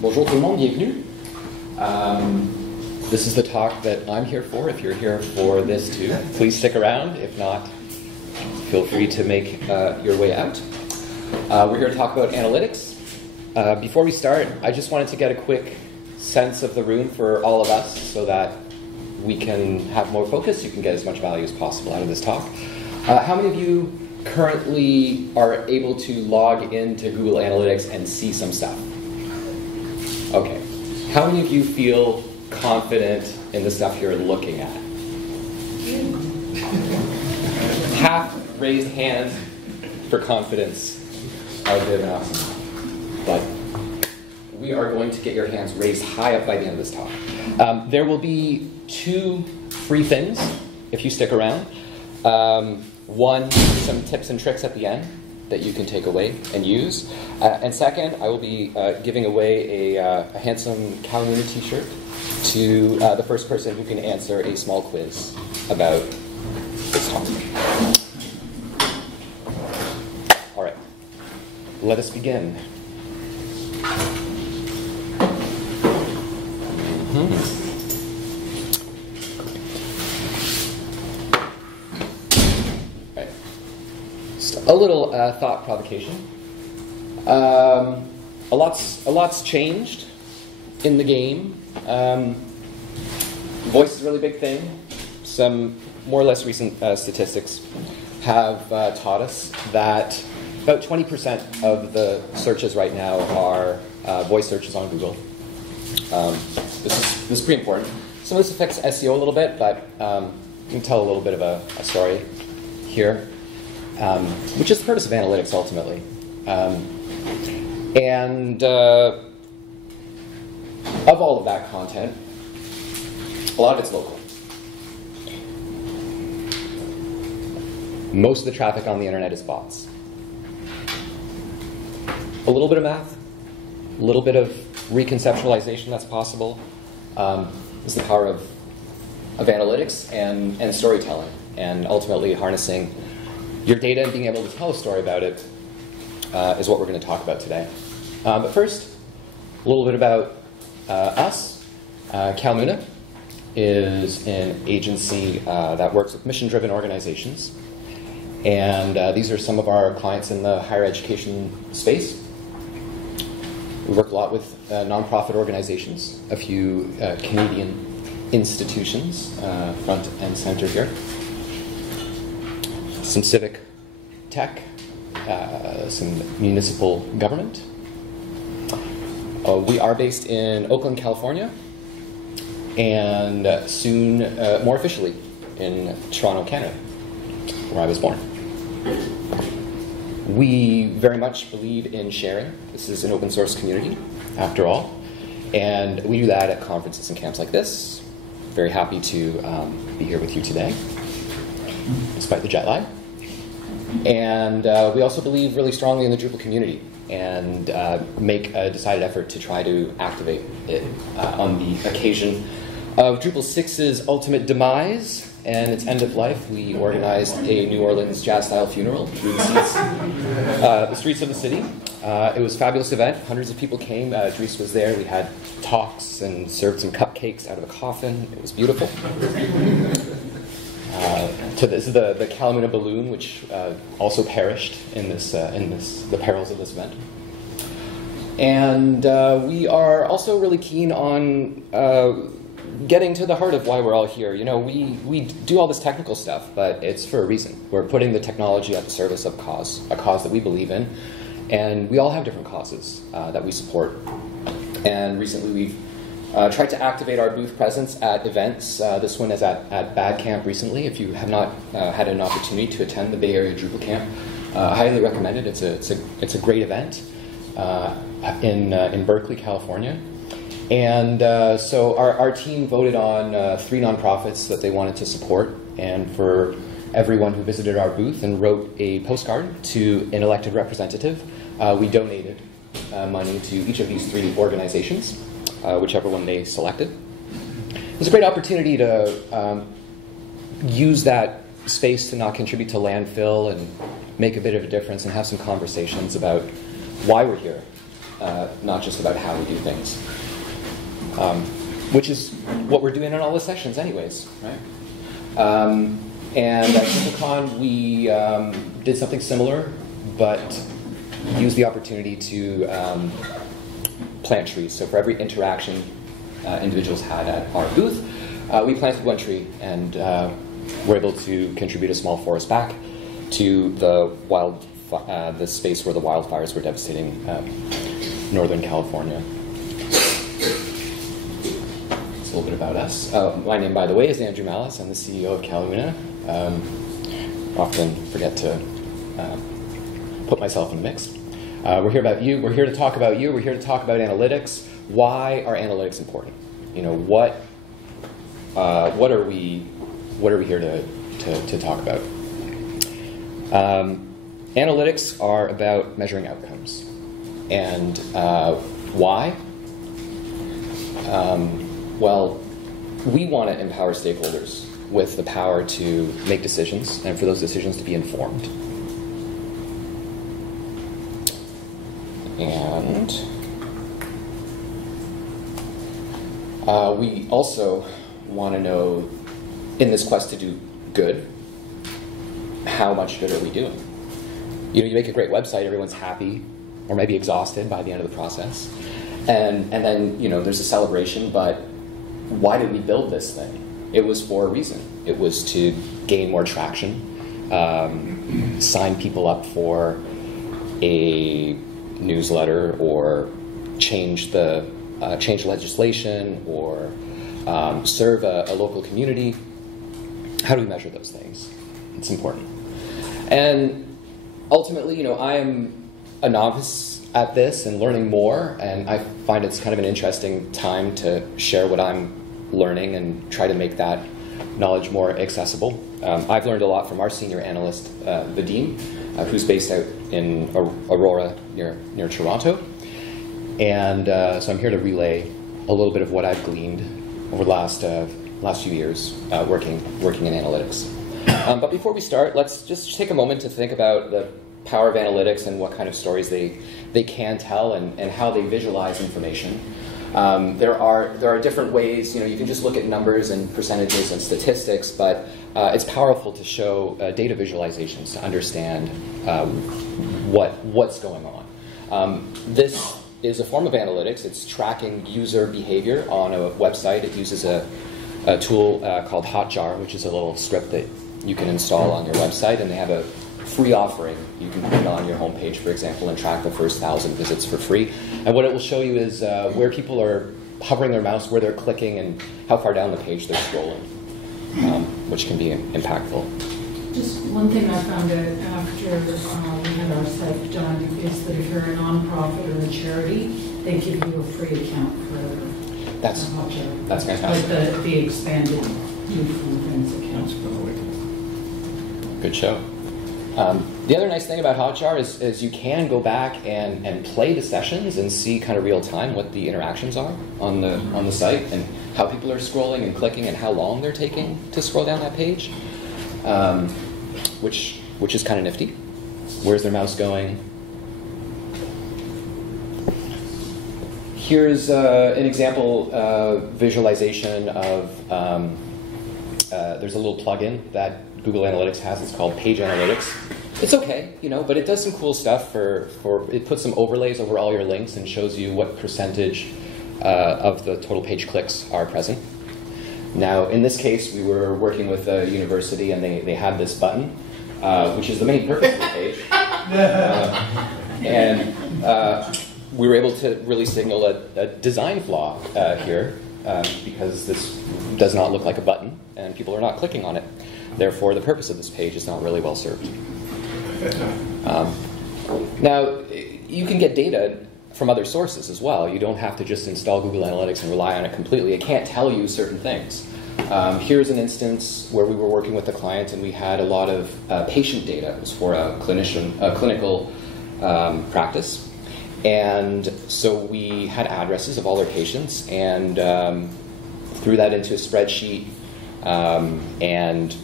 Bonjour tout le monde, bienvenue. This is the talk that I'm here for. If you're here for this too, please stick around. If not, feel free to make your way out. We're here to talk about analytics. Before we start, I just wanted to get a quick sense of the room for all of us so that we can have more focus. You can get as much value as possible out of this talk. How many of you currently are able to log into Google Analytics and see some stuff? Okay. How many of you feel confident in the stuff you're looking at? Half raised hands for confidence. I would have awesome. But we are going to get your hands raised high up by the end of this talk. There will be 2 free things if you stick around. One, some tips and tricks at the end that you can take away and use. And second, I will be giving away a handsome Calhoun t-shirt to the first person who can answer a small quiz about this topic. All right, let us begin. A little thought provocation. A lot's changed in the game. Voice is a really big thing. Some more or less recent statistics have taught us that about 20% of the searches right now are voice searches on Google. This is pretty important. Some of this affects SEO a little bit, but you can tell a little bit of a story here. Which is the purpose of analytics, ultimately. And of all of that content, a lot of it's local. Most of the traffic on the internet is bots. A little bit of math, a little bit of reconceptualization that's possible is the power of analytics and storytelling, and ultimately harnessing your data and being able to tell a story about it is what we're going to talk about today. But first, a little bit about us. Calhoun is an agency that works with mission-driven organizations. And these are some of our clients in the higher education space. We work a lot with nonprofit organizations, a few Canadian institutions, front and center here. Some civic tech, some municipal government. We are based in Oakland, California, and soon, more officially, in Toronto, Canada, where I was born. We very much believe in sharing. This is an open source community, after all, and we do that at conferences and camps like this. Very happy to be here with you today, despite the jet lag. And we also believe really strongly in the Drupal community and make a decided effort to try to activate it on the occasion of Drupal 6's ultimate demise and its end of life. We organized a New Orleans jazz-style funeral through the streets of the city. It was a fabulous event. Hundreds of people came. Dries was there. We had talks and served some cupcakes out of a coffin. It was beautiful. This is the Calhoun balloon, which also perished in the perils of this event. And we are also really keen on getting to the heart of why we're all here. You know, we do all this technical stuff, but it's for a reason. We're putting the technology at the service of a cause that we believe in, and we all have different causes that we support. And recently we've tried to activate our booth presence at events. This one is at Bad Camp recently. If you have not had an opportunity to attend the Bay Area Drupal Camp, I highly recommend it. It's a great event in Berkeley, California. And so our team voted on 3 nonprofits that they wanted to support, and for everyone who visited our booth and wrote a postcard to an elected representative, we donated money to each of these 3 organizations. Whichever one they selected. It was a great opportunity to use that space to not contribute to landfill and make a bit of a difference and have some conversations about why we're here not just about how we do things. Which is what we're doing in all the sessions anyways, right? And at SimpleCon, we did something similar, but used the opportunity to plant trees. So for every interaction individuals had at our booth, we planted one tree, and were able to contribute a small forest back to the space where the wildfires were devastating Northern California. That's a little bit about us. My name, by the way, is Andrew Mallis. I'm the CEO of Caluna. Often forget to put myself in the mix. We're here about you. We're here to talk about you. We're here to talk about analytics. Why are analytics important? You know, what are we here to talk about? Analytics are about measuring outcomes. And why? Well, we want to empower stakeholders with the power to make decisions and for those decisions to be informed. And we also want to know, in this quest to do good, how much good are we doing? You know, you make a great website, everyone's happy, or maybe exhausted by the end of the process. And then, you know, there's a celebration, but why did we build this thing? It was for a reason. It was to gain more traction, sign people up for a newsletter, or change legislation, or serve a local community. How do we measure those things? It's important. And ultimately, you know, I am a novice at this and learning more, and I find it's kind of an interesting time to share what I'm learning and try to make that knowledge more accessible. I've learned a lot from our senior analyst, Vadim, who's based out in Aurora near Toronto. And so I'm here to relay a little bit of what I've gleaned over the last few years working in analytics. But before we start, let's just take a moment to think about the power of analytics and what kind of stories they can tell, and how they visualize information. There are different ways. You know, you can just look at numbers and percentages and statistics, but it's powerful to show data visualizations to understand what's going on. This is a form of analytics. It's tracking user behavior on a website. It uses a tool called Hotjar, which is a little script that you can install on your website, and they have a free offering. You can put it on your homepage, for example, and track the first 1,000 visits for free. And what it will show you is where people are hovering their mouse, where they're clicking, and how far down the page they're scrolling, which can be impactful. Just one thing I found out after we had our site done is that if you're a nonprofit or a charity, they give you a free account for That's fantastic. Like the expanded Youthful Events account. Good show. The other nice thing about Hotjar is you can go back and play the sessions and see kind of real time what the interactions are on the site, and how people are scrolling and clicking, and how long they're taking to scroll down that page, which is kind of nifty. Where's their mouse going? Here's an example visualization of there's a little plugin that Google Analytics has. It's called Page Analytics. It's okay, you know, but it does some cool stuff it puts some overlays over all your links and shows you what percentage of the total page clicks are present. Now, in this case, we were working with a university, and they had this button, which is the main purpose of the page. We were able to really signal a design flaw here, because this does not look like a button, and people are not clicking on it. Therefore, the purpose of this page is not really well served. Now, you can get data from other sources as well. You don't have to just install Google Analytics and rely on it completely. It can't tell you certain things. Here's an instance where we were working with a client, and we had a lot of patient data. It was for a clinical practice. And so we had addresses of all their patients, and threw that into a spreadsheet, and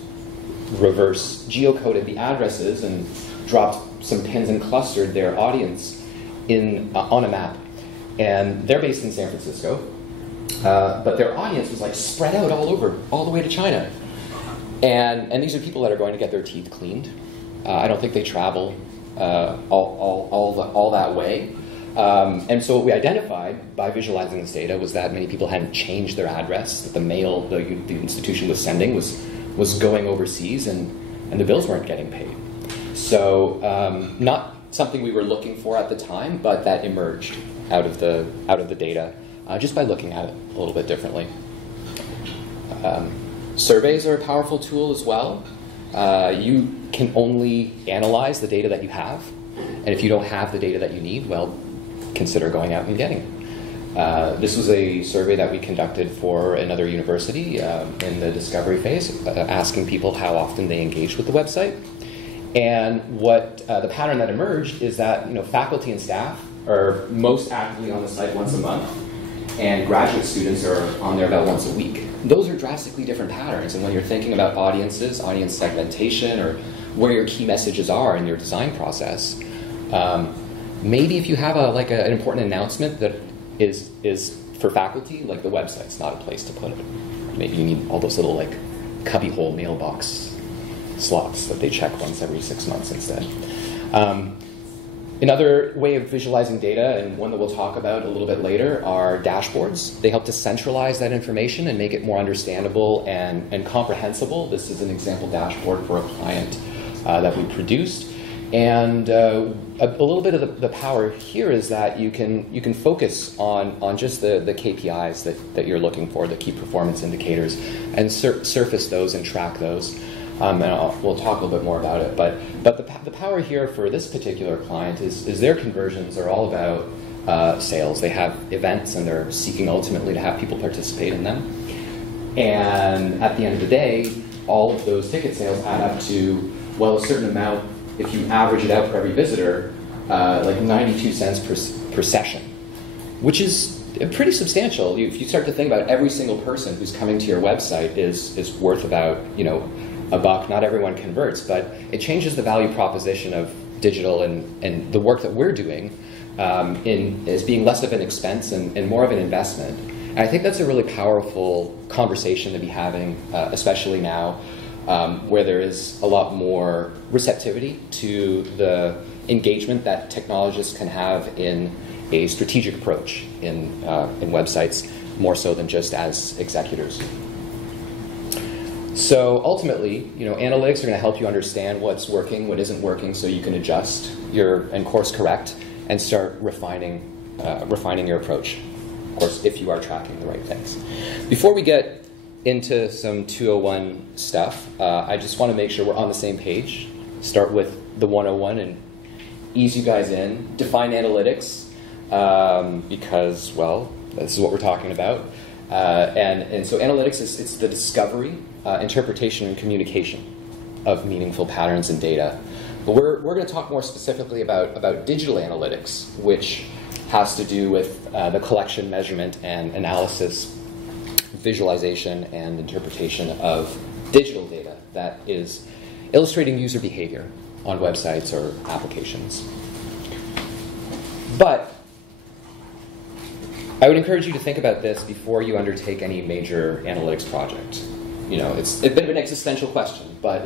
reverse geocoded the addresses and dropped some pins and clustered their audience on a map And they're based in San Francisco, but their audience was like spread out all over, all the way to China. And these are people that are going to get their teeth cleaned. I don't think they travel all that way. And so what we identified by visualizing this data was that many people hadn't changed their address, that the mail the institution was sending was going overseas, and the bills weren't getting paid. So not something we were looking for at the time, but that emerged out of the data just by looking at it a little bit differently. Surveys are a powerful tool as well. You can only analyze the data that you have, and if you don't have the data that you need, well, consider going out and getting it. This was a survey that we conducted for another university in the discovery phase, asking people how often they engaged with the website. And what the pattern that emerged is that faculty and staff are most actively on the site once a month, and graduate students are on there about once a week. Those are drastically different patterns, and when you're thinking about audiences, audience segmentation, or where your key messages are in your design process, maybe if you have an important announcement that is for faculty, like the website's not a place to put it. Maybe you need all those little cubbyhole mailbox slots that they check once every 6 months instead. Another way of visualizing data, and one that we'll talk about a little bit later, are dashboards. They help to centralize that information and make it more understandable and comprehensible. This is an example dashboard for a client that we produced. And a little bit of the power here is that you can focus on just the KPIs that you're looking for, the key performance indicators, and surface those and track those. And we'll talk a little bit more about it. But the power here for this particular client is their conversions are all about sales. They have events, and they're seeking ultimately to have people participate in them. And at the end of the day, all of those ticket sales add up to, well, a certain amount. If you average it out for every visitor, like 92 cents per session, which is pretty substantial. If you start to think about every single person who's coming to your website is worth about $1. Not everyone converts, but it changes the value proposition of digital and the work that we're doing as being less of an expense and more of an investment. And I think that's a really powerful conversation to be having, especially now, where there is a lot more receptivity to the engagement that technologists can have in a strategic approach in websites, more so than just as executors. So ultimately, analytics are going to help you understand what's working, what isn't working, so you can adjust and course correct and start refining your approach. Of course, if you are tracking the right things. Before we get into some 201 stuff, I just want to make sure we're on the same page. Start with the 101 and ease you guys in. Define analytics because, well, this is what we're talking about. And so analytics it's the discovery, interpretation, and communication of meaningful patterns in data. But we're going to talk more specifically about digital analytics, which has to do with the collection, measurement, and analysis, visualization, and interpretation of digital data that is illustrating user behavior on websites or applications. But I would encourage you to think about this before you undertake any major analytics project. It's a bit of an existential question, but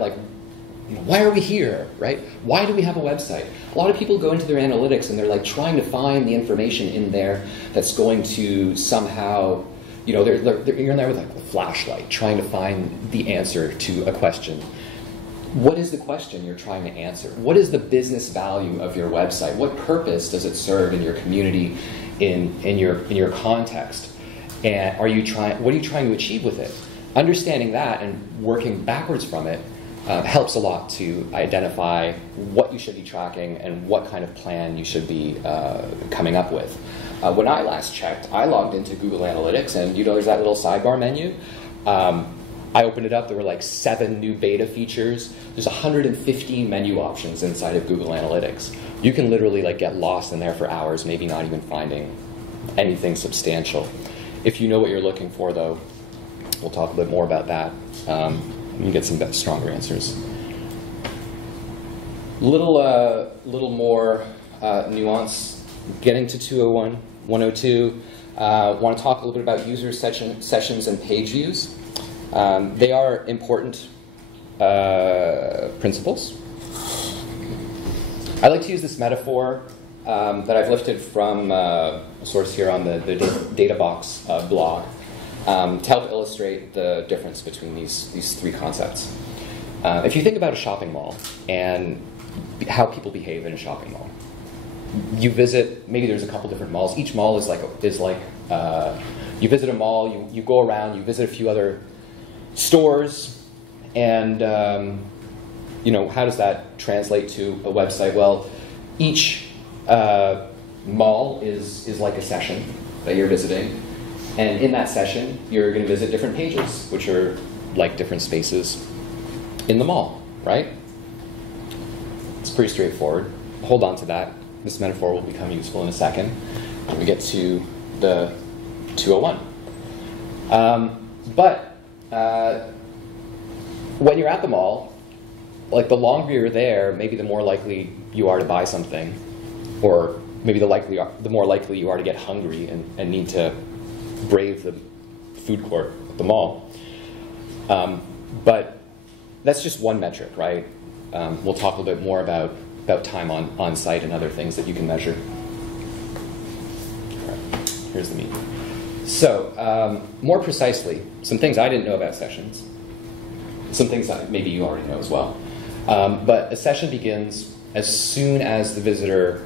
why are we here, right? Why do we have a website? A lot of people go into their analytics and they're trying to find the information in there that's going to somehow, you're in there with a flashlight trying to find the answer to a question. What is the question you're trying to answer? What is the business value of your website? What purpose does it serve in your community, in your context? And what are you trying to achieve with it? Understanding that and working backwards from it helps a lot to identify what you should be tracking and what kind of plan you should be coming up with. When I last checked, I logged into Google Analytics, and there's that little sidebar menu. I opened it up, there were 7 new beta features. There's 115 menu options inside of Google Analytics. You can literally get lost in there for hours, maybe not even finding anything substantial. If you know what you're looking for, though, we'll talk a bit more about that. You get some stronger answers. Little more nuance. Getting to 201. 102. Want to talk a little bit about user sessions and page views. They are important principles. I like to use this metaphor that I've lifted from a source here on the Databox blog to help illustrate the difference between these three concepts. If you think about a shopping mall and how people behave in a shopping mall, you visit, maybe there's a couple different malls. Each mall is like you visit a mall, you go around, you visit a few other stores, and how does that translate to a website? Well, each mall is like a session that you're visiting, and in that session, you're going to visit different pages, which are like different spaces in the mall, right? It's pretty straightforward. Hold on to that. This metaphor will become useful in a second when we get to the 201. But when you're at the mall, like the longer you're there, maybe the more likely you are to buy something, or maybe the more likely you are to get hungry and need to brave the food court at the mall. But that's just one metric, right? We'll talk a little bit more about time on site and other things that you can measure. All right, here's the meat. So, more precisely, some things I didn't know about sessions, some things that maybe you already know as well. But a session begins as soon as the visitor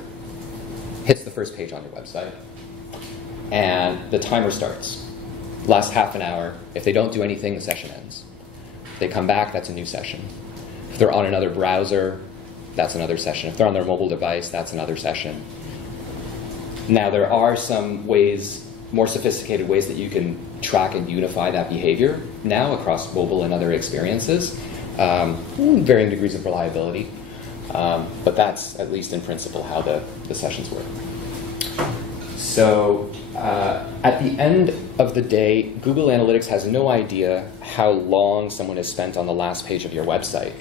hits the first page on your website, and the timer starts. Lasts half an hour. If they don't do anything, the session ends. If they come back, that's a new session. If they're on another browser, that's another session. If they're on their mobile device, that's another session. Now, there are some ways, more sophisticated ways that you can track and unify that behavior now across mobile and other experiences, varying degrees of reliability. But that's, at least in principle, how the sessions work. So at the end of the day, Google Analytics has no idea how long someone has spent on the last page of your website,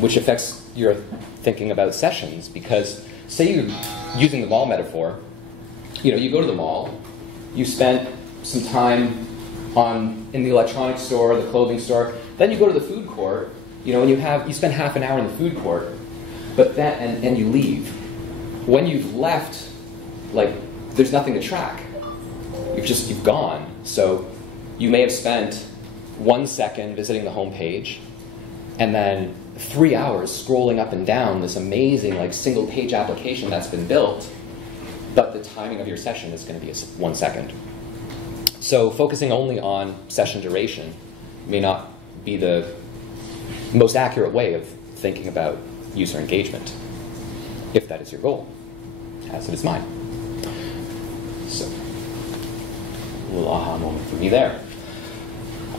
which affects your thinking about sessions, because say you're using the mall metaphor, you go to the mall, you spent some time in the electronics store, the clothing store, then you go to the food court, and you spend half an hour in the food court, but and you leave. When you've left, there's nothing to track. You've gone. So you may have spent 1 second visiting the home page, and then 3 hours scrolling up and down this amazing single page application that's been built, but the timing of your session is going to be 1 second. So focusing only on session duration may not be the most accurate way of thinking about user engagement, if that is your goal, as it is mine. So, a little aha moment for me there.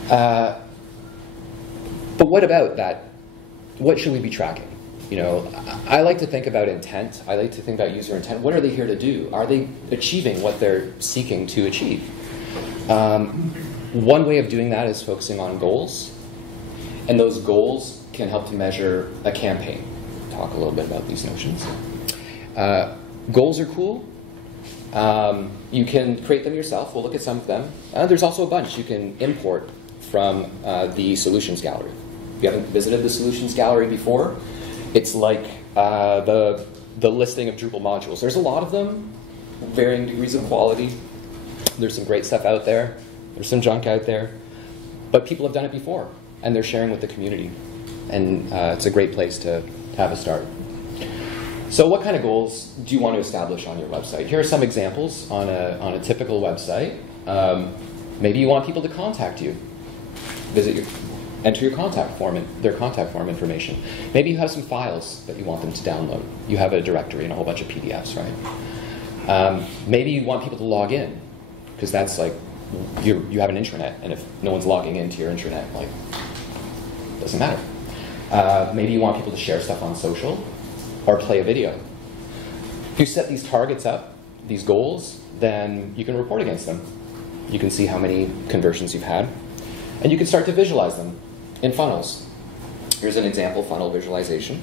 But what about that? What should we be tracking? I like to think about intent. I like to think about user intent. What are they here to do? Are they achieving what they're seeking to achieve? One way of doing that is focusing on goals. And those goals can help to measure a campaign. Talk a little bit about these notions. Goals are cool. You can create them yourself. We'll look at some of them. There's also a bunch you can import from the Solutions Gallery. If you haven't visited the Solutions Gallery before, it's like the listing of Drupal modules. There's a lot of them, varying degrees of quality. There's some great stuff out there. There's some junk out there. But people have done it before, and they're sharing with the community. And it's a great place to have a start. So what kind of goals do you want to establish on your website? Here are some examples on a typical website. Maybe you want people to contact you. Enter your contact form and their contact form information. Maybe you have some files that you want them to download. You have a directory and a whole bunch of PDFs, right? Maybe you want people to log in, because that's you have an intranet, and if no one's logging into your intranet, it doesn't matter. Maybe you want people to share stuff on social or play a video. If you set these targets up, these goals, then you can report against them. You can see how many conversions you've had, and you can start to visualize them in funnels. Here's an example funnel visualization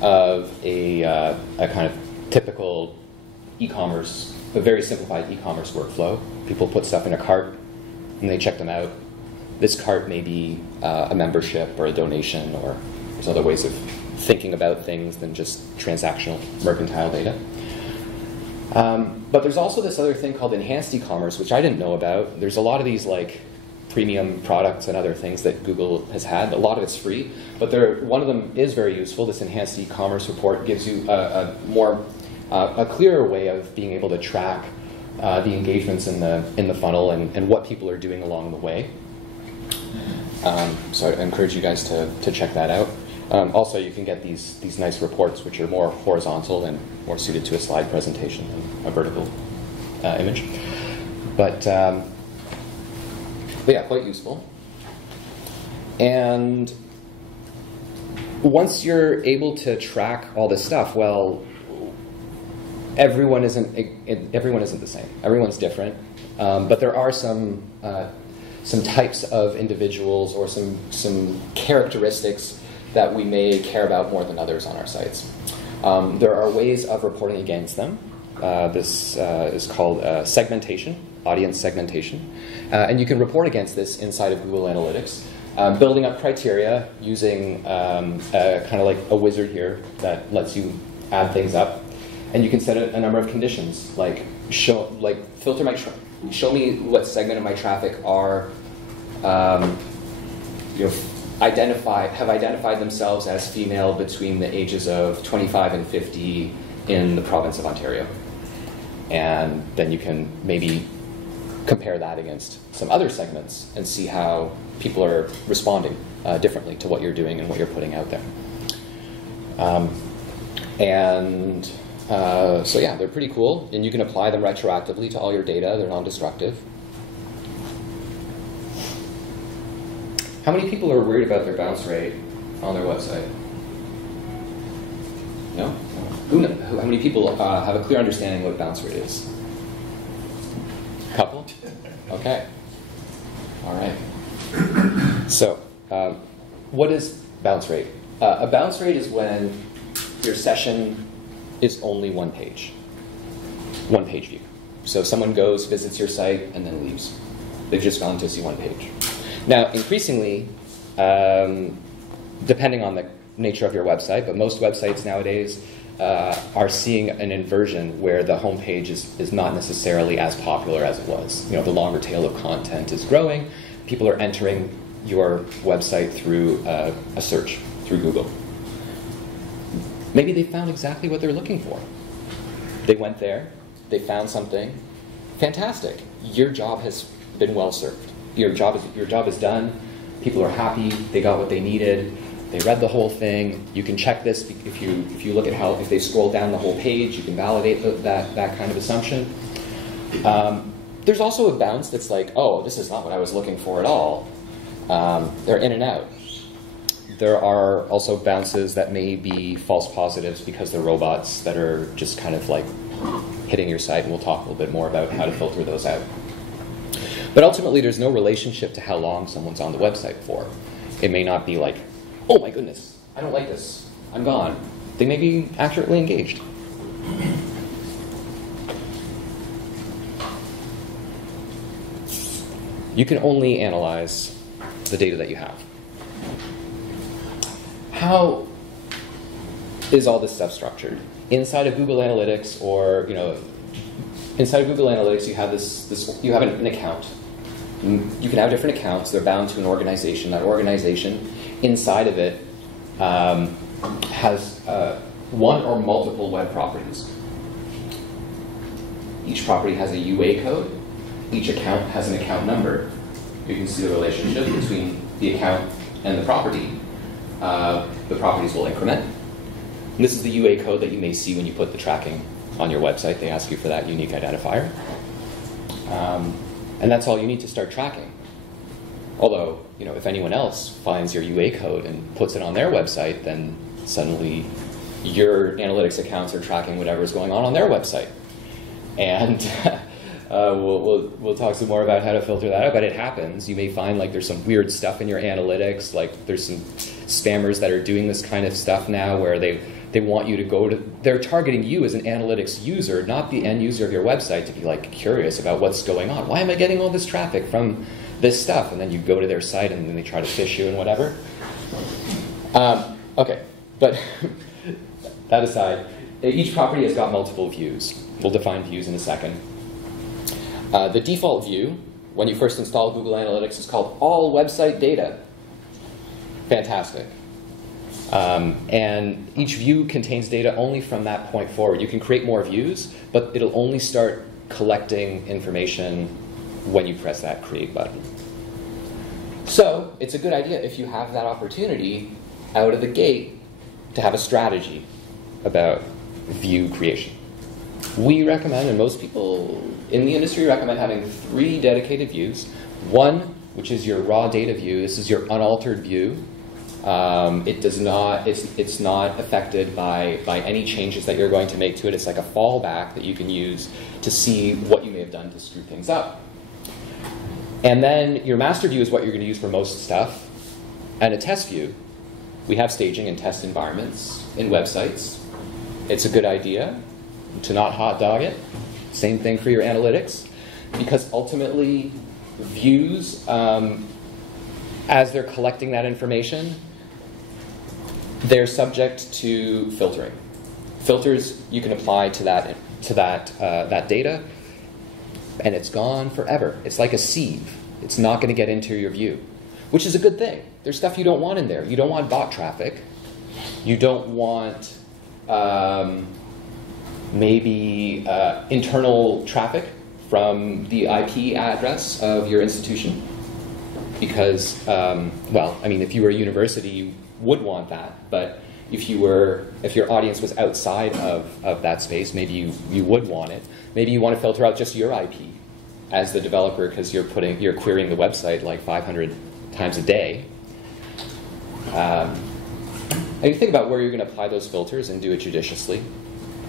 of a kind of typical e-commerce a very simplified e-commerce workflow. People put stuff in a cart and they check them out. This cart may be a membership or a donation, or there's other ways of thinking about things than just transactional mercantile data. But there's also this other thing called enhanced e-commerce, which I didn't know about. There's a lot of these like premium products and other things that Google has had. A lot of it's free, but one of them is very useful. This enhanced e-commerce report gives you a clearer way of being able to track the engagements in the funnel and what people are doing along the way. So I encourage you guys to check that out. Also, you can get these nice reports, which are more horizontal and more suited to a slide presentation than a vertical image. But yeah, quite useful. And once you're able to track all this stuff, well, everyone isn't the same. Everyone's different, but there are some types of individuals or some characteristics that we may care about more than others on our sites. There are ways of reporting against them. This is called segmentation, audience segmentation. And you can report against this inside of Google Analytics, building up criteria using kind of like a wizard here that lets you add things up. And you can set a number of conditions, like show me what segment of my traffic are have identified themselves as female between the ages of 25 and 50 in the province of Ontario. And then you can maybe compare that against some other segments and see how people are responding differently to what you're doing and what you're putting out there. So yeah, they're pretty cool, and you can apply them retroactively to all your data. They're non-destructive. How many people are worried about their bounce rate on their website? No? How many people have a clear understanding what bounce rate is? Couple? Okay. All right. So, what is bounce rate? A bounce rate is when your session is only one page view. So if someone goes, visits your site, and then leaves. They've just gone to see one page. Now, increasingly, depending on the nature of your website, but most websites nowadays are seeing an inversion where the homepage is not necessarily as popular as it was. The longer tail of content is growing. People are entering your website through a search, through Google. Maybe they found exactly what they're looking for. They went there, they found something. Fantastic. Your job has been well served. Your job is done. People are happy. They got what they needed. They read the whole thing. You can check this if you look at if they scroll down the whole page. You can validate that kind of assumption. There's also a bounce that's like, oh, this is not what I was looking for at all. They're in and out. There are also bounces that may be false positives because they're robots that are just kind of like hitting your site, and we'll talk a little bit more about how to filter those out. But ultimately, there's no relationship to how long someone's on the website for. It may not be like, oh my goodness, I don't like this, I'm gone. They may be accurately engaged. You can only analyze the data that you have. How is all this stuff structured? Inside of Google Analytics, or inside of Google Analytics, you have you have an account. You can have different accounts. They're bound to an organization. That organization, inside of it, has one or multiple web properties. Each property has a UA code. Each account has an account number. You can see the relationship between the account and the property. The properties will increment. And this is the UA code that you may see when you put the tracking on your website. They ask you for that unique identifier. And that's all you need to start tracking. Although, if anyone else finds your UA code and puts it on their website, then suddenly your analytics accounts are tracking whatever's going on their website. And we'll talk some more about how to filter that out, but it happens. You may find like there's some weird stuff in your analytics, like there's some spammers that are doing this kind of stuff now where they They want you to go to, they're targeting you as an analytics user, not the end user of your website, to be like curious about what's going on. Why am I getting all this traffic from this stuff? And then you go to their site and then they try to phish you and whatever. Okay, but that aside, each property has got multiple views. We'll define views in a second. The default view, when you first install Google Analytics, is called all website data. Fantastic. And each view contains data only from that point forward. You can create more views, but it'll only start collecting information when you press that create button. So it's a good idea, if you have that opportunity out of the gate, to have a strategy about view creation. We recommend, and most people in the industry recommend, having 3 dedicated views. One, which is your raw data view. This is your unaltered view. It's not affected by any changes that you're going to make to it. It's like a fallback that you can use to see what you may have done to screw things up. And then your master view is what you're going to use for most stuff. And a test view. We have staging and test environments in websites. It's a good idea to not hot dog it. Same thing for your analytics, because ultimately views, as they're collecting that information, they're subject to filtering. Filters you can apply to that data, and it's gone forever. It's like a sieve. It's not going to get into your view, which is a good thing. There's stuff you don't want in there. You don't want bot traffic. You don't want maybe internal traffic from the IP address of your institution. Because, well, I mean, if you were a university, you would want that. But if your audience was outside of that space, maybe you would want it. Maybe you want to filter out just your IP as the developer, because you're querying the website like 500 times a day. And you think about where you're going to apply those filters and do it judiciously.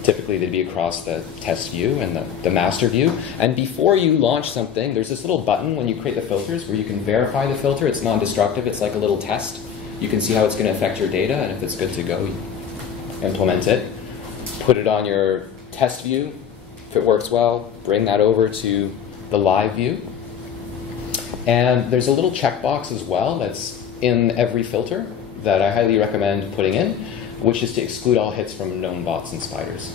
Typically, they'd be across the test view and the master view. And before you launch something, there's this little button when you create the filters where you can verify the filter. It's non-destructive. It's like a little test. You can see how it's going to affect your data, and if it's good to go, you implement it. Put it on your test view. If it works well, bring that over to the live view. And there's a little checkbox as well that's in every filter that I highly recommend putting in, which is to exclude all hits from known bots and spiders.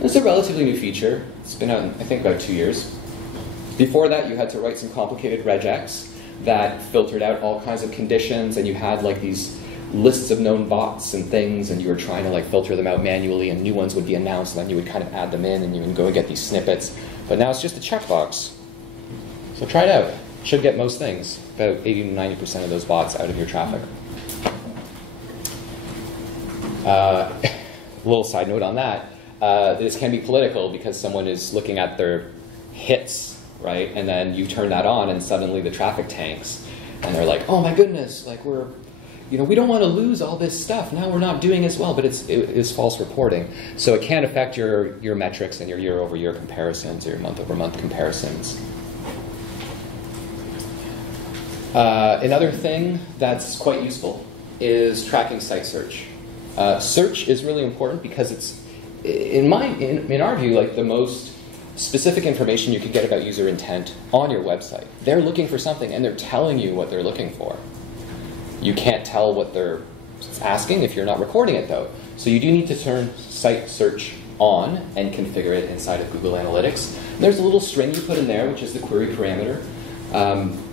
This is a relatively new feature. It's been out, I think, about 2 years. Before that, you had to write some complicated regex that filtered out all kinds of conditions, and you had like these lists of known bots and things, and you were trying to like filter them out manually, and new ones would be announced, and then you would kind of add them in, and you would go and get these snippets. But now it's just a checkbox. So try it out. Should get most things, about 80 to 90% of those bots out of your traffic. A little side note on that, this can be political because someone is looking at their hits, right? And then you turn that on and suddenly the traffic tanks. And they're like, oh my goodness, like we don't want to lose all this stuff. Now we're not doing as well, but it is false reporting. So it can affect your metrics and your year-over-year comparisons or your month-over-month comparisons. Another thing that's quite useful is tracking site search. Search is really important because it's, in our view, like the most specific information you can get about user intent on your website. They're looking for something and they're telling you what they're looking for. You can't tell what they're asking if you're not recording it, though. So you do need to turn site search on and configure it inside of Google Analytics. And there's a little string you put in there, which is the query parameter.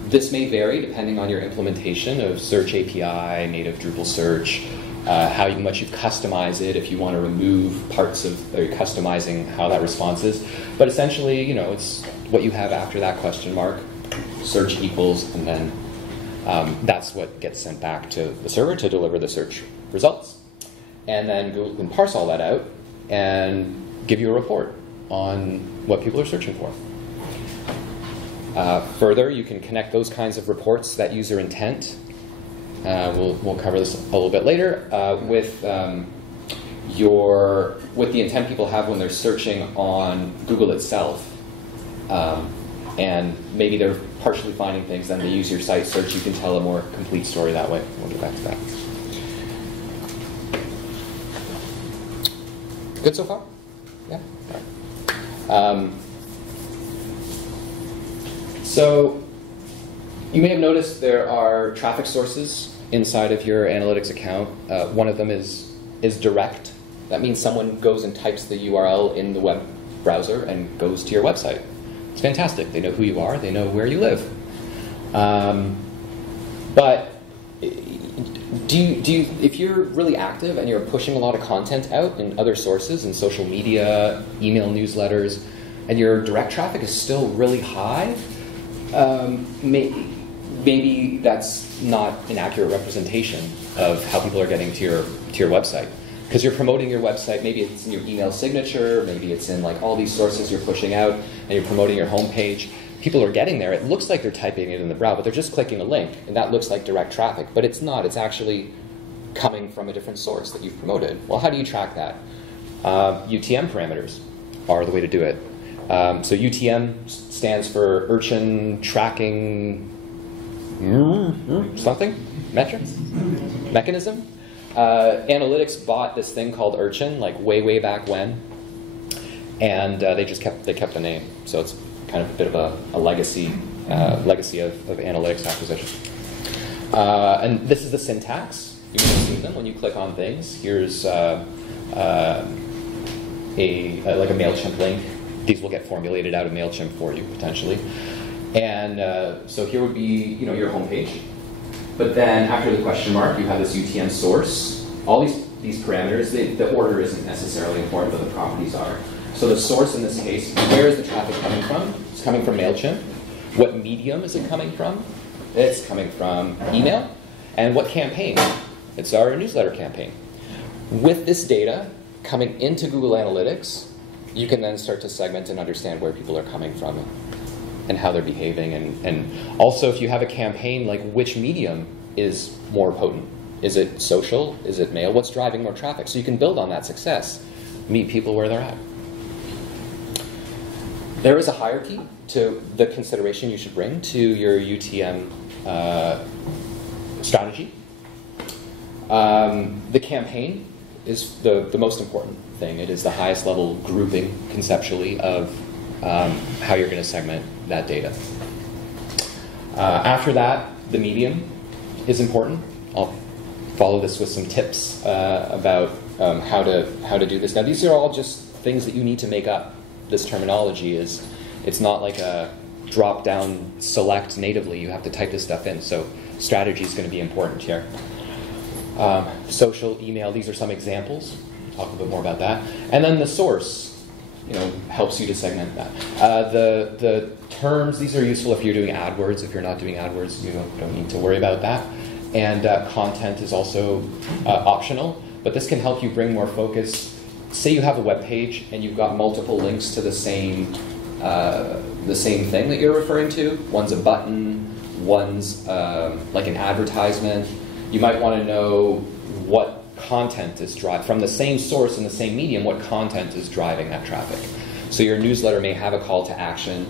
This may vary depending on your implementation of Search API, native Drupal search, how much you've customized it, if you want to remove parts of, or you're customizing how that response is. But essentially, you know, it's what you have after that question mark, search equals, and then that's what gets sent back to the server to deliver the search results. And then Google can parse all that out and give you a report on what people are searching for. Further, you can connect those kinds of reports, that user intent, we'll cover this a little bit later, with the intent people have when they're searching on Google itself. And maybe they're partially finding things, then they use your site search. You can tell a more complete story that way. We'll get back to that. Good so far? Yeah? All right. So you may have noticed there are traffic sources inside of your analytics account. One of them is direct. That means someone goes and types the URL in the web browser and goes to your website. It's fantastic. They know who you are. They know where you live. But if you're really active and you're pushing a lot of content out in other sources, in social media, email newsletters, and your direct traffic is still really high, maybe that's not an accurate representation of how people are getting to your website. Because you're promoting your website, maybe it's in your email signature, maybe it's in like all these sources you're pushing out, and you're promoting your homepage. People are getting there. It looks like they're typing it in the browser, but they're just clicking a link, and that looks like direct traffic. But it's not. It's actually coming from a different source that you've promoted. Well, how do you track that? UTM parameters are the way to do it. So UTM stands for Urchin Tracking something? Metrics? Mechanism? Analytics bought this thing called Urchin, like way back when, and they kept the name. So it's kind of a bit of a legacy of analytics acquisition. And this is the syntax. You may have seen them when you click on things. Here's like a MailChimp link. These will get formulated out of MailChimp for you potentially. And so here would be your homepage. But then after the question mark, you have this UTM source. All these parameters, the order isn't necessarily important, but the properties are. So the source in this case, where is the traffic coming from? It's coming from MailChimp. What medium is it coming from? It's coming from email. And what campaign? It's our newsletter campaign. With this data coming into Google Analytics, you can then start to segment and understand where people are coming from and how they're behaving. And also, if you have a campaign, like which medium is more potent? Is it social? Is it mail? What's driving more traffic? So you can build on that success. Meet people where they're at. There is a hierarchy to the consideration you should bring to your UTM strategy. The campaign is the most important thing. It is the highest level grouping conceptually of how you're going to segment that data. After that, the medium is important. I'll follow this with some tips about how to do this. Now, these are all just things that you need to make up. This terminology it's not like a drop-down select natively. You have to type this stuff in. So strategy is going to be important here. Social, email, these are some examples. Talk a little bit more about that. And then the source, helps you to segment that. The terms, these are useful if you're doing AdWords. If you're not doing AdWords, you don't need to worry about that. And content is also optional, but this can help you bring more focus. Say you have a web page and you've got multiple links to the same thing that you're referring to. One's a button, one's like an advertisement. You might want to know what content is driving, from the same source in the same medium, what content is driving that traffic. So your newsletter may have a call to action.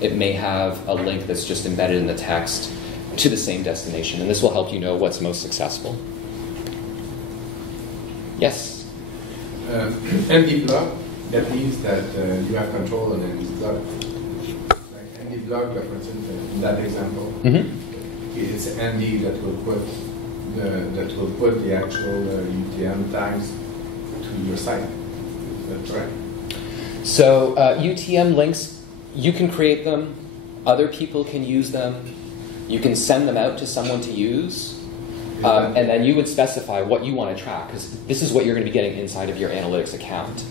It may have a link that's just embedded in the text to the same destination, and this will help you know what's most successful. Yes? ND blog, that means that you have control on ND blog. Like ND blog, for instance, in that example, it's ND that will put the actual UTM tags to your site. That's right. So UTM links, you can create them. Other people can use them. You can send them out to someone to use. And then you would specify what you want to track, because this is what you're going to be getting inside of your analytics account.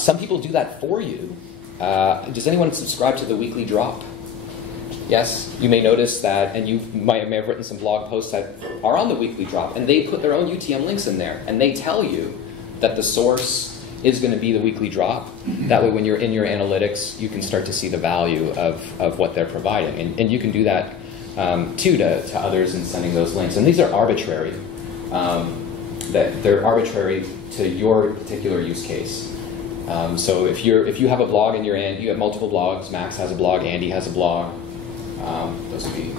Some people do that for you. Does anyone subscribe to the weekly drop? Yes, you may notice that, and you may have written some blog posts that are on the weekly drop, and they put their own UTM links in there, and they tell you that the source is going to be the weekly drop. That way, when you're in your analytics, you can start to see the value of what they're providing. And you can do that too to others in sending those links. And these are arbitrary. That they're arbitrary to your particular use case. So if you have a blog and you have multiple blogs, Max has a blog, Andy has a blog, those would be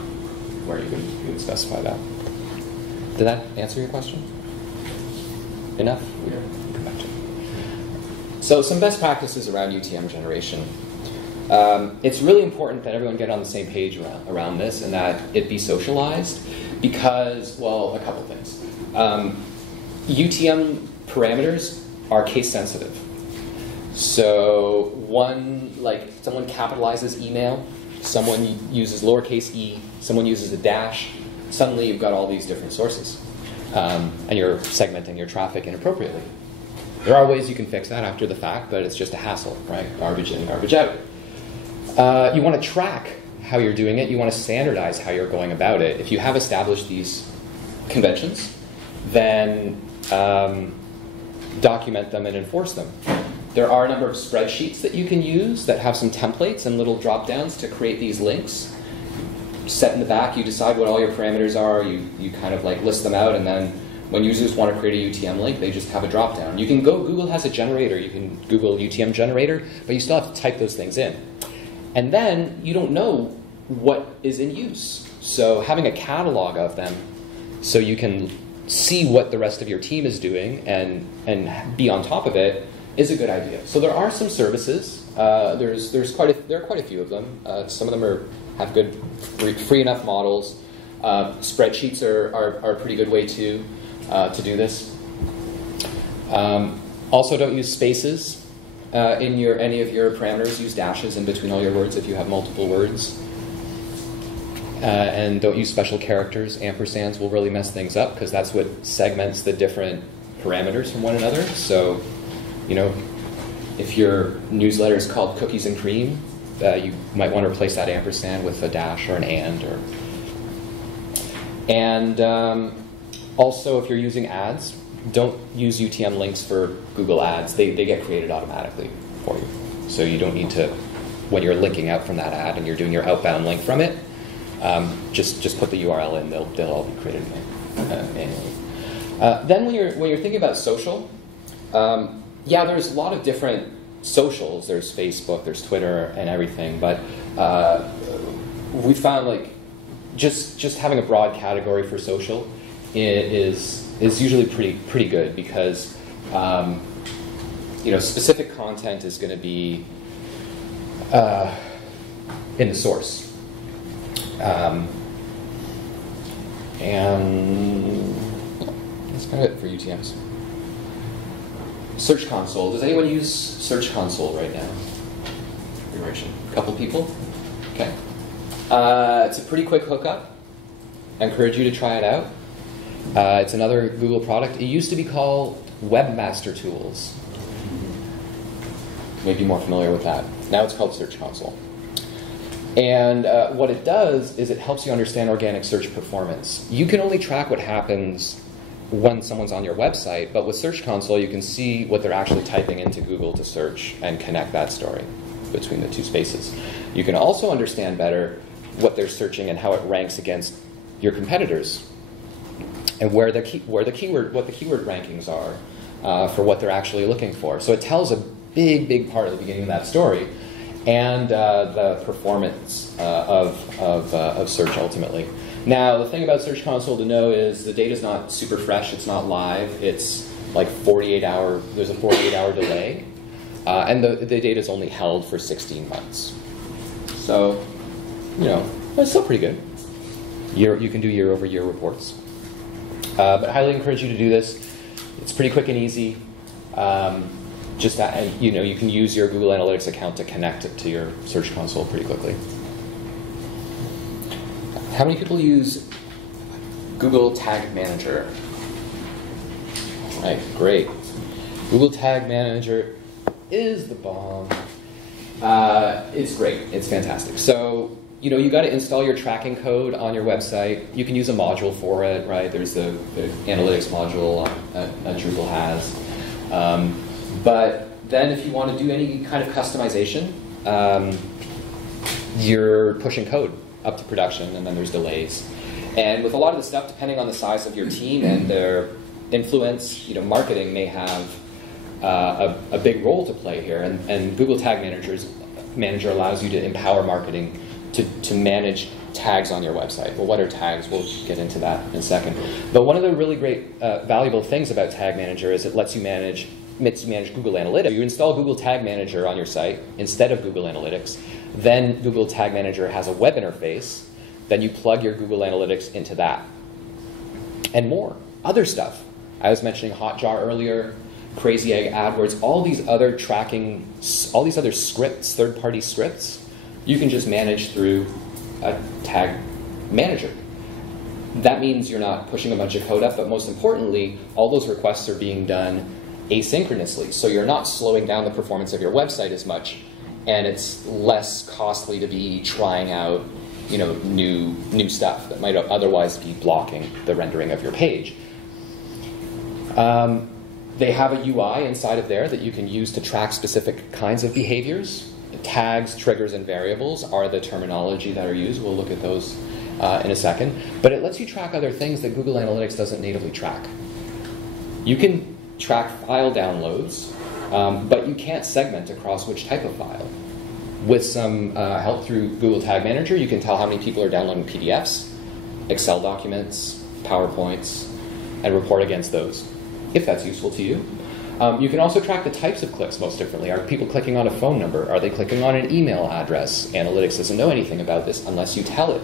where you would specify that. Did that answer your question? Enough? Yeah. Come back to it. So some best practices around UTM generation. It's really important that everyone get on the same page around this and that it be socialized because, well, a couple things. UTM parameters are case sensitive. So someone capitalizes email, someone uses lowercase e, someone uses a dash, suddenly you've got all these different sources. And you're segmenting your traffic inappropriately. There are ways you can fix that after the fact, but it's just a hassle, right? Garbage in, garbage out. You want to track how you're doing it. You want to standardize how you're going about it. If you have established these conventions, then document them and enforce them. There are a number of spreadsheets that you can use that have some templates and little drop-downs to create these links. Set in the back, you decide what all your parameters are, you kind of like list them out, and then when users want to create a UTM link, they just have a drop-down. You can go, Google has a generator, you can Google UTM generator, but you still have to type those things in. And then you don't know what is in use. So having a catalog of them so you can see what the rest of your team is doing and be on top of it is a good idea. So there are some services. There are quite a few of them. Some of them have good free enough models. Spreadsheets are a pretty good way to do this. Also, don't use spaces in any of your parameters. Use dashes in between all your words if you have multiple words. And don't use special characters. Ampersands will really mess things up because that's what segments the different parameters from one another. So, if your newsletter is called Cookies and Cream, you might want to replace that ampersand with a dash or an and. Also, if you're using ads, don't use UTM links for Google Ads. They get created automatically for you. So you don't need to, when you're linking out from that ad and you're doing your outbound link from it, just put the URL in. They'll all be created manually. Then when you're thinking about social, there's a lot of different socials. There's Facebook, there's Twitter, and everything. But we found just having a broad category for social is usually pretty good because specific content is going to be in the source, and that's kind of it for UTMs. Search Console. Does anyone use Search Console right now? A couple people. Okay. It's a pretty quick hookup. I encourage you to try it out. It's another Google product. It used to be called Webmaster Tools. Maybe more familiar with that. Now it's called Search Console. And what it does is it helps you understand organic search performance. You can only track what happens when someone's on your website, but with Search Console you can see what they're actually typing into Google to search and connect that story between the two spaces. You can also understand better what they're searching and how it ranks against your competitors, and what the keyword rankings are for what they're actually looking for. So it tells a big part of the beginning of that story, and the performance of search ultimately. Now, the thing about Search Console to know is the data is not super fresh. It's not live. It's like 48-hour. There's a 48-hour delay, and the data is only held for 16 months. So, it's still pretty good. You can do year-over-year reports. But I highly encourage you to do this. It's pretty quick and easy. You can use your Google Analytics account to connect it to your Search Console pretty quickly. How many people use Google Tag Manager? All right, great. Google Tag Manager is the bomb. It's great. It's fantastic. So, you got to install your tracking code on your website. You can use a module for it, right? There's the analytics module that Drupal has. But then if you want to do any kind of customization, you're pushing code up to production, and then there's delays. And with a lot of the stuff, depending on the size of your team and their influence, marketing may have a big role to play here. And Google Tag Manager allows you to empower marketing to manage tags on your website. Well, what are tags? We'll get into that in a second. But one of the really great, valuable things about Tag Manager is it lets you manage manage Google Analytics, you install Google Tag Manager on your site instead of Google Analytics. Then Google Tag Manager has a web interface. Then you plug your Google Analytics into that. And more, other stuff. I was mentioning Hotjar earlier, Crazy Egg AdWords, all these other tracking, all these other scripts, third-party scripts, you can just manage through a tag manager. That means you're not pushing a bunch of code up, but most importantly, all those requests are being done asynchronously. So you're not slowing down the performance of your website as much, and it's less costly to be trying out new stuff that might otherwise be blocking the rendering of your page. They have a UI inside of there that you can use to track specific kinds of behaviors. Tags, triggers, and variables are the terminology that are used. We'll look at those in a second. But it lets you track other things that Google Analytics doesn't natively track. You can track file downloads, but you can't segment across which type of file. With some help through Google Tag Manager, you can tell how many people are downloading PDFs, Excel documents, PowerPoints, and report against those, if that's useful to you. You can also track the types of clicks most differently. Are people clicking on a phone number? Are they clicking on an email address? Analytics doesn't know anything about this unless you tell it.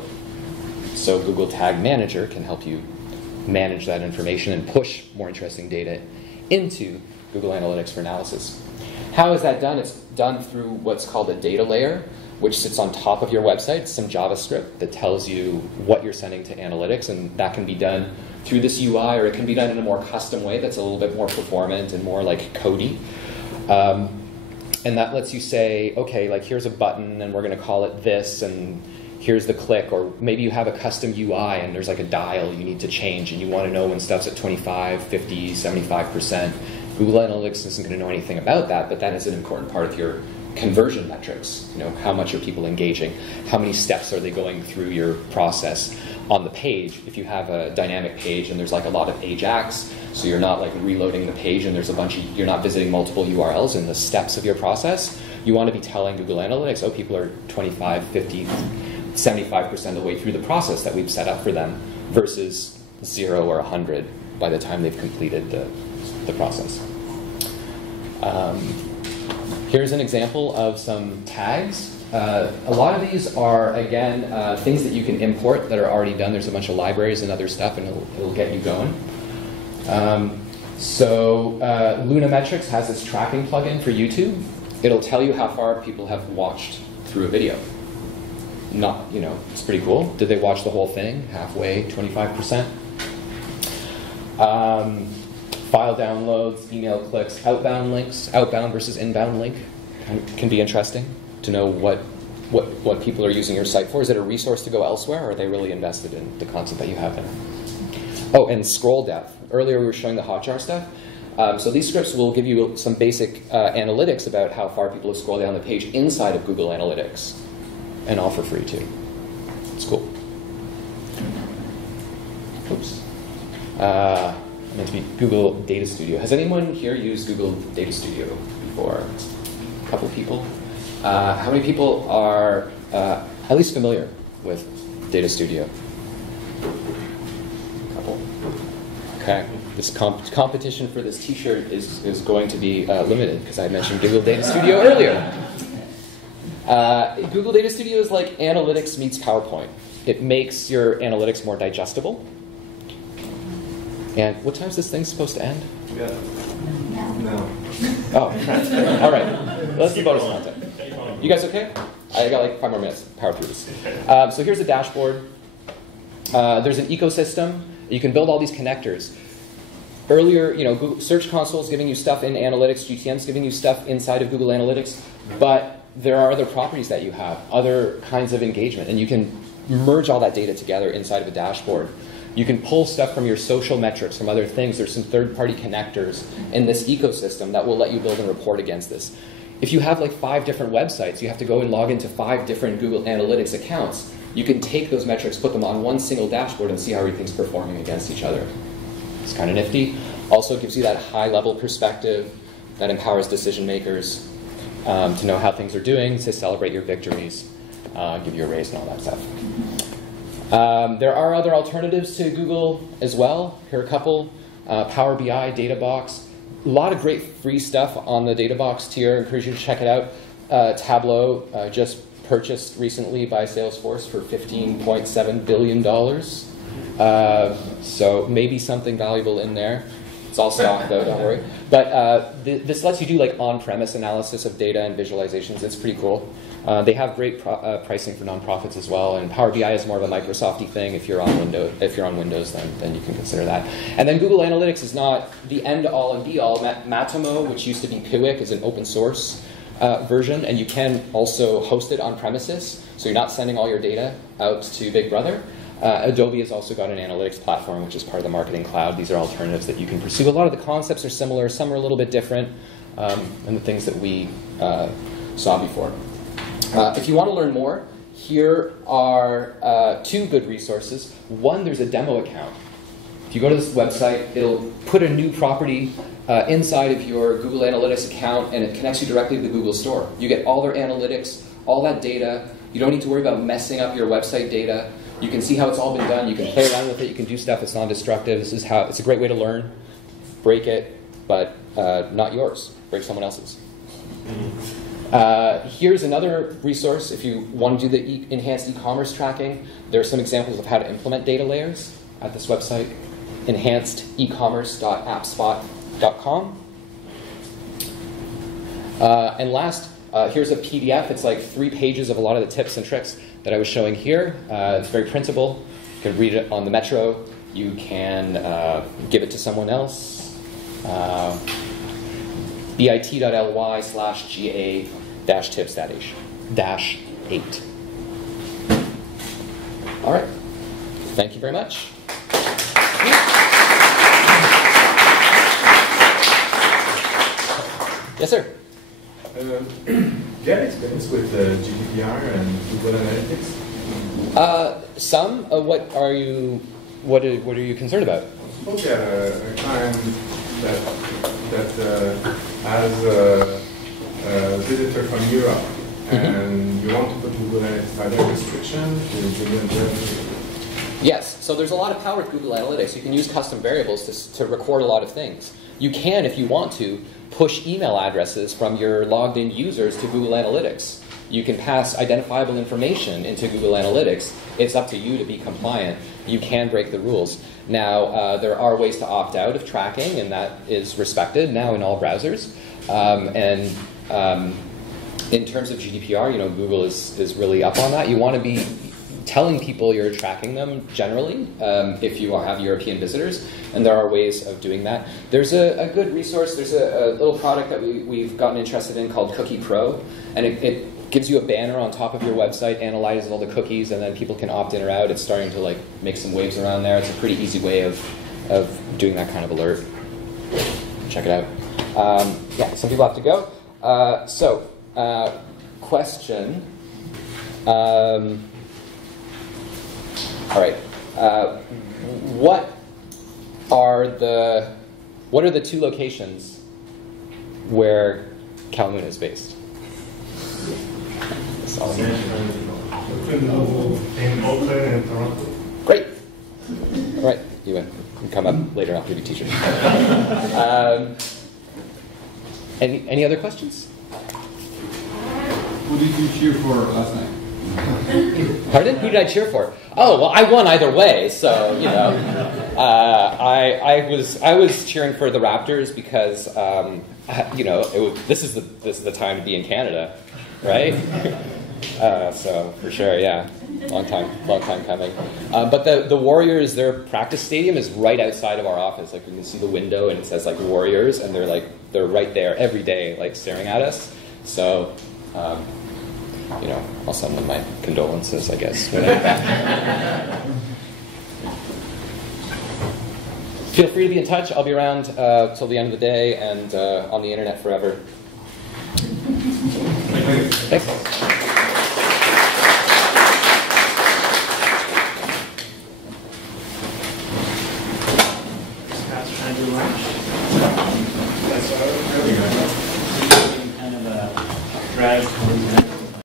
So Google Tag Manager can help you manage that information and push more interesting data into Google Analytics for analysis. How is that done? It's done through what's called a data layer, which sits on top of your website, some JavaScript that tells you what you're sending to analytics, and that can be done through this UI, or it can be done in a more custom way that's a little bit more performant and more like codey. And that lets you say, okay, like here's a button and we're going to call it this, and here's the click, or maybe you have a custom UI and there's like a dial you need to change and you want to know when stuff's at 25, 50, 75%. Google Analytics isn't going to know anything about that, but that is an important part of your conversion metrics. You know, how much are people engaging? How many steps are they going through your process on the page? If you have a dynamic page and there's like a lot of Ajax, so you're not like reloading the page and there's a bunch of, you're not visiting multiple URLs in the steps of your process, you want to be telling Google Analytics, oh, people are 25, 50, 75% of the way through the process that we've set up for them versus 0 or 100 by the time they've completed the process. Here's an example of some tags. A lot of these are, again, things that you can import that are already done. There's a bunch of libraries and other stuff, and it'll get you going. Lunametrics has this tracking plugin for YouTube. It'll tell you how far people have watched through a video. Not, you know, it's pretty cool. Did they watch the whole thing? Halfway, 25%? File downloads, email clicks, outbound links, outbound versus inbound link can be interesting to know what people are using your site for. Is it a resource to go elsewhere, or are they really invested in the content that you have there? Oh, and scroll depth. Earlier we were showing the Hotjar stuff. So these scripts will give you some basic analytics about how far people have scrolled down the page inside of Google Analytics, and all for free too. It's cool. Oops. Meant to be Google Data Studio. Has anyone here used Google Data Studio before? A couple people. How many people are at least familiar with Data Studio? A couple. Okay. This competition for this T-shirt is going to be limited because I mentioned Google Data Studio earlier. Google Data Studio is like analytics meets PowerPoint. It makes your analytics more digestible. And what time is this thing supposed to end? Yeah. No. Oh, all right. Let's do bonus content. You guys okay? I got like 5 more minutes. Power through this. So here's a dashboard. There's an ecosystem. You can build all these connectors. Earlier, you know, Google Search Console is giving you stuff in Analytics. GTM is giving you stuff inside of Google Analytics. But there are other properties that you have, other kinds of engagement, and you can merge all that data together inside of a dashboard. You can pull stuff from your social metrics, from other things. There's some third-party connectors in this ecosystem that will let you build and report against this. If you have like 5 different websites, you have to go and log into 5 different Google Analytics accounts. You can take those metrics, put them on one single dashboard, and see how everything's performing against each other. It's kind of nifty. Also gives you that high-level perspective that empowers decision makers to know how things are doing, to celebrate your victories, give you a raise and all that stuff. There are other alternatives to Google as well. Here are a couple. Power BI, Databox. lot of great free stuff on the DataBox tier. I encourage you to check it out. Tableau just purchased recently by Salesforce for $15.7 billion. So maybe something valuable in there. It's all stock though, don't worry. But this lets you do like on-premise analysis of data and visualizations. It's pretty cool. They have great pricing for nonprofits as well, and Power BI is more of a Microsoft-y thing. If you're on Windows, then you can consider that. And then Google Analytics is not the end-all and be-all. Matomo, which used to be Piwik, is an open source version, and you can also host it on premises, so you're not sending all your data out to Big Brother. Adobe has also got an analytics platform, which is part of the Marketing Cloud. These are alternatives that you can pursue. A lot of the concepts are similar. Some are a little bit different than the things that we saw before. If you want to learn more, here are two good resources. One, there's a demo account. If you go to this website, it'll put a new property inside of your Google Analytics account, and it connects you directly to the Google Store. You get all their analytics, all that data. You don't need to worry about messing up your website data. You can see how it's all been done. You can play around with it. You can do stuff that's non-destructive. This is how it's a great way to learn. Break it, but not yours. Break someone else's. Here's another resource if you want to do the enhanced e-commerce tracking. There are some examples of how to implement data layers at this website, enhancedecommerce.appspot.com. And last, here's a PDF. It's like 3 pages of a lot of the tips and tricks that I was showing here. It's very printable. You can read it on the Metro. You can give it to someone else. bit.ly/GA-tips-8. All right. Thank you very much. Yes, sir. Do you have experience with GDPR and Google Analytics? Some. What are you concerned about? Suppose you have a client that has a visitor from Europe, and you want to put Google Analytics. Are there restrictions? Yes. So there's a lot of power with Google Analytics. You can use custom variables to record a lot of things. You can, if you want to, push email addresses from your logged in users to Google Analytics. You can pass identifiable information into Google Analytics. It's up to you to be compliant. You can break the rules. Now, there are ways to opt out of tracking, and that is respected now in all browsers. In terms of GDPR, Google is really up on that. You want to be telling people you're tracking them generally if you have European visitors, and there are ways of doing that. There's a good resource. There's a little product that we've gotten interested in called Cookie Pro, and it gives you a banner on top of your website, analyzes all the cookies, and then people can opt in or out. It's starting to make some waves around there. It's a pretty easy way of doing that kind of alert. Check it out. Yeah, some people have to go. Question. All right. What are the 2 locations where Calmoon is based? In Oakland and Toronto. Great. All right, you win. You can come up later. I'll give you t-shirts. Any other questions? Who did you cheer for last night? Pardon? Who did I cheer for? Oh, well, I won either way, so I was cheering for the Raptors because this is the time to be in Canada, right? So for sure, yeah, long time coming. But the Warriors, their practice stadium is right outside of our office. Like, you can see the window, and it says Warriors, and they're right there every day, staring at us. So. I'll send them my condolences, I guess. Feel free to be in touch. I'll be around till the end of the day and on the internet forever. Thanks. Scott's trying to do lunch. Kind of a drive